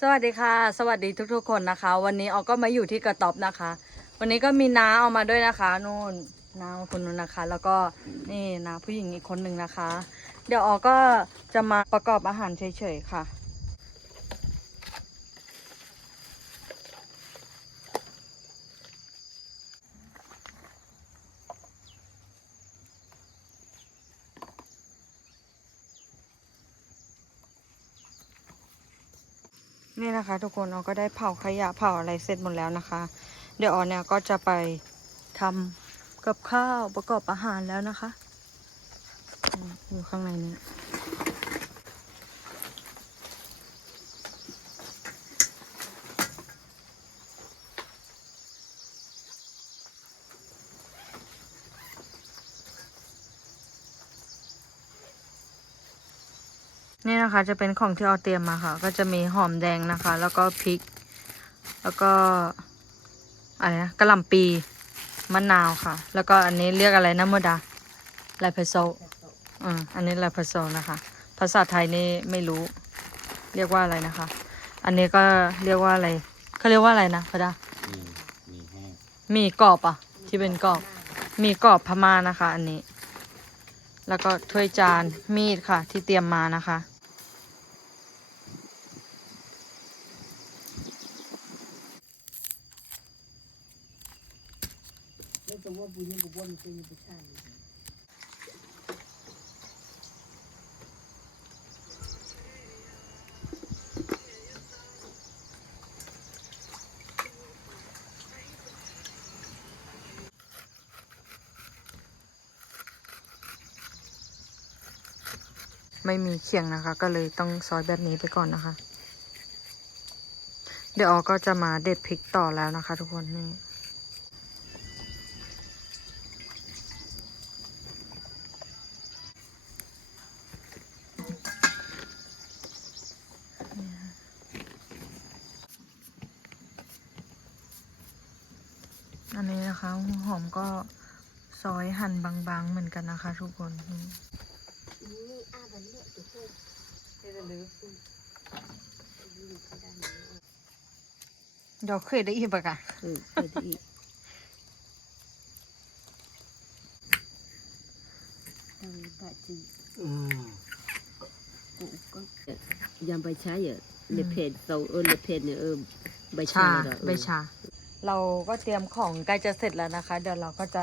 สวัสดีค่ะ สวัสดีทุกๆคนนะคะ วันนี้ออกก็มาอยู่ที่กระต๊อบนะคะ วันนี้ก็มีน้าเอามาด้วยนะคะนู่นน้าคนนู้นนะคะ แล้วก็นี่น้าผู้หญิงอีกคนหนึ่งนะคะ เดี๋ยวออกก็จะมาประกอบอาหารเฉยๆค่ะ นี่นะคะ ทุกคนเราก็ได้เผาขยะเผาอะไรเสร็จหมดแล้วนะคะ เดี๋ยวออนเนี่ยก็จะไปทำกับข้าวประกอบอาหารแล้วนะคะอืมอยู่ข้างในนี้ นี่นะคะจะเป็นของที่เอาเตรียมมาค่ะ ก็จะมีหอมแดงนะคะ แล้วก็พริก แล้วก็อะไรนะกระหล่ำปีมะนาวค่ะ แล้วก็อันนี้เรียกอะไรนะโมดาลาเพโซอืมอันนี้ลาเพโซนะคะ ภาษาไทยนี่ไม่รู้ เรียกว่าอะไรนะคะ อันนี้ก็เรียกว่าอะไรเขาเรียกว่าอะไรนะพะดามีมีแห้งหมีกรอบอะ ที่เป็นกรอบหมีกรอบพม่านะคะ อันนี้ แล้วก็ถ้วยจานมีดค่ะ ที่เตรียมมานะคะ แล้วแต่ว่าบุญยังบุญมันเป็นประชาไม่มีเขียงนะคะ ก็เลยต้องซอยแบบนี้ไปก่อนนะคะ เดี๋ยวออก็จะมาเด็ดพริกต่อแล้วนะคะ ทุกคนนี่ อันนี้นะคะหัวหอมก็ซอยหั่นบางๆ เหมือนกันนะคะ ทุกคนนี่นี่อาบันเลือกตัวเพื่อนนี่เขาได้ไหมเดี๋ยวเคยได้อีกปะกะเออเปิดอีกเออบาจีกูก็ยำใบชาเยอะเลเพนเราเออเลเพนเนี่ยเออใบชาชาเลยเหรอเออใบชา เราก็เตรียมของใกล้จะเสร็จแล้วนะคะ เดี๋ยวเราก็จะ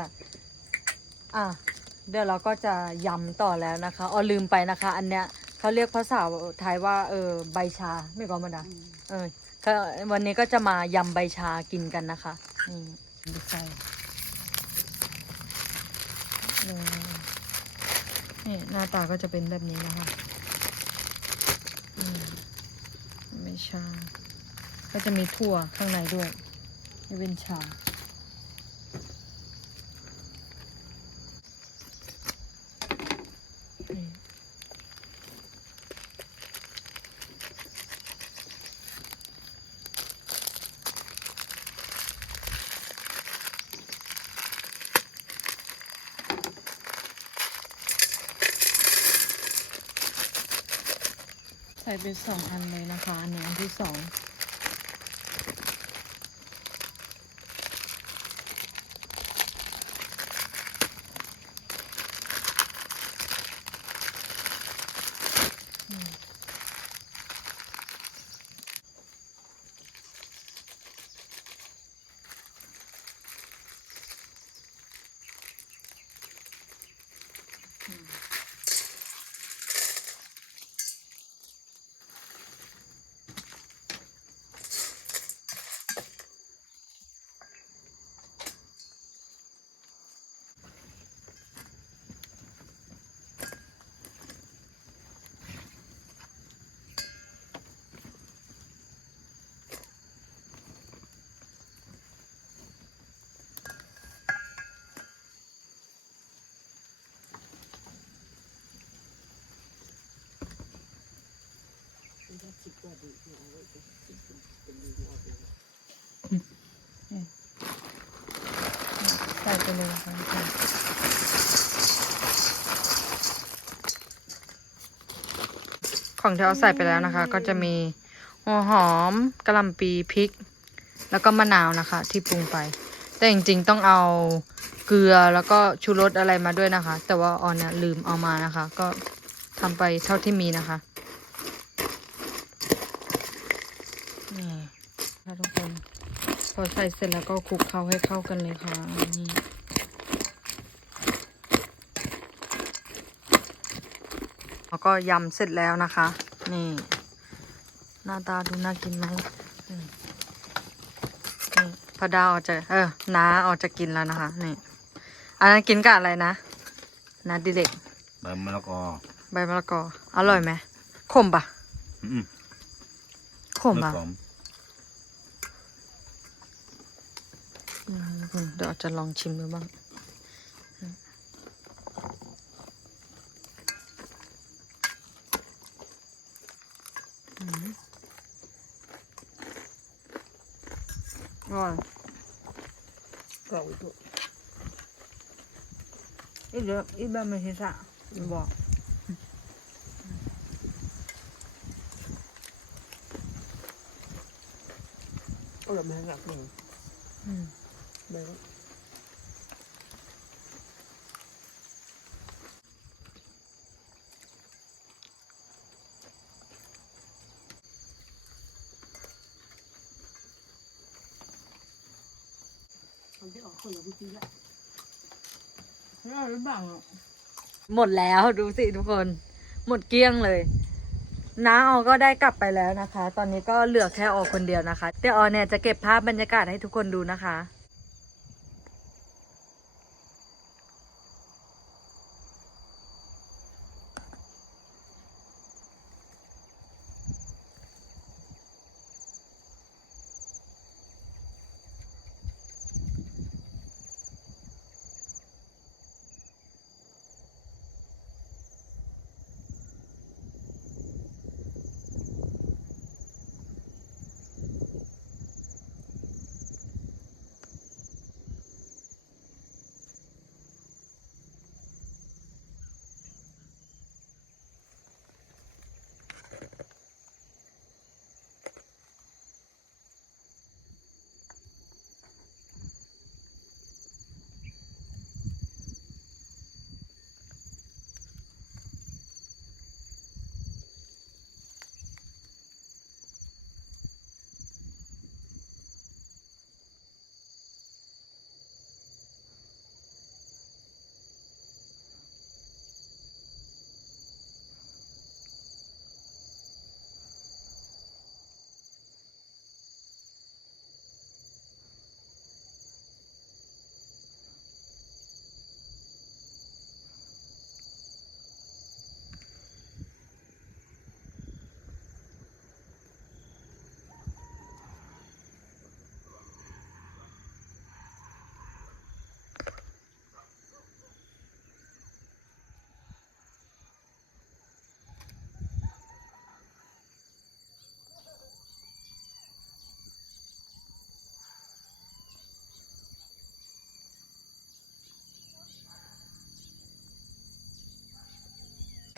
อะเดี๋ยวเราก็จะยำต่อแล้วนะคะอ๋อลืมไปนะคะ อันเนี้ยเขาเรียกภาษาไทยว่าเออใบชาไม่ก็มันดาอืมเออก็วันนี้ก็จะมายำใบชากินกันนะคะนี่ดูใส่เลยนี่หน้าตาก็จะเป็นแบบนี้นะคะอืมใบชา ก็จะมีถั่วข้างในด้วย นี่เป็นชาใส่เป็นสองอันเลยนะคะ อันนี้อันที่สอง ใส่ไปเลยนะคะของที่เราใส่ไปแล้วนะคะ ก็จะมีหัวหอมกระหล่ำปีพริก แล้วก็มะนาวนะคะ ที่ปรุงไป แต่จริงๆต้องเอาเกลือแล้วก็ชูรสอะไรมาด้วยนะคะ แต่ว่าออนเนี่ยลืมเอามานะคะ ก็ทำไปเท่าที่มีนะคะนี่ ค่ะทุกคนพอใส่เสร็จแล้วก็คลุกเคล้าให้เข้ากันเลยค่ะนี่แล้วก็ยำเสร็จแล้วนะคะ นี่ หน้าตาดูน่ากินไหมอืมนี่พอดาวออกจะเออน้าออกจะกินแล้วนะคะ นี่ อันนั้นกินกับอะไรนะนาดิเด็กใบมะละกอใบมะละกอ อร่อยไหมขมปะอืมขมไม่ปะ ขม อืม เดี๋ยวจะลองชิมดูบ้างอืมอืมอร่อยก็อุ้ยอีเดียวอีบ้าไม่ใช่สะบอกเอาละแม่ กับหนึ่งอืมแม่ก็หมดแล้วดูสิทุกคน หมดเกลี้ยงเลยน้าออก็ได้กลับไปแล้วนะคะ ตอนนี้ก็เหลือแค่ออคนเดียวนะคะ เดี๋ยวออเนี่ยจะเก็บภาพบรรยากาศให้ทุกคนดูนะคะ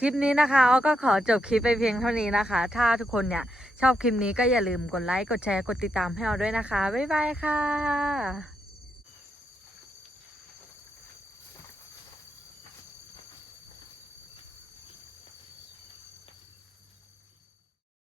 คลิปนี้นะคะออก็ขอจบคลิปไปเพียงเท่านี้นะคะ ถ้าทุกคนเนี่ยชอบคลิปนี้ก็อย่าลืมกดไลค์ กดแชร์ กดติดตามให้เราด้วยนะคะ บ๊ายบายค่ะ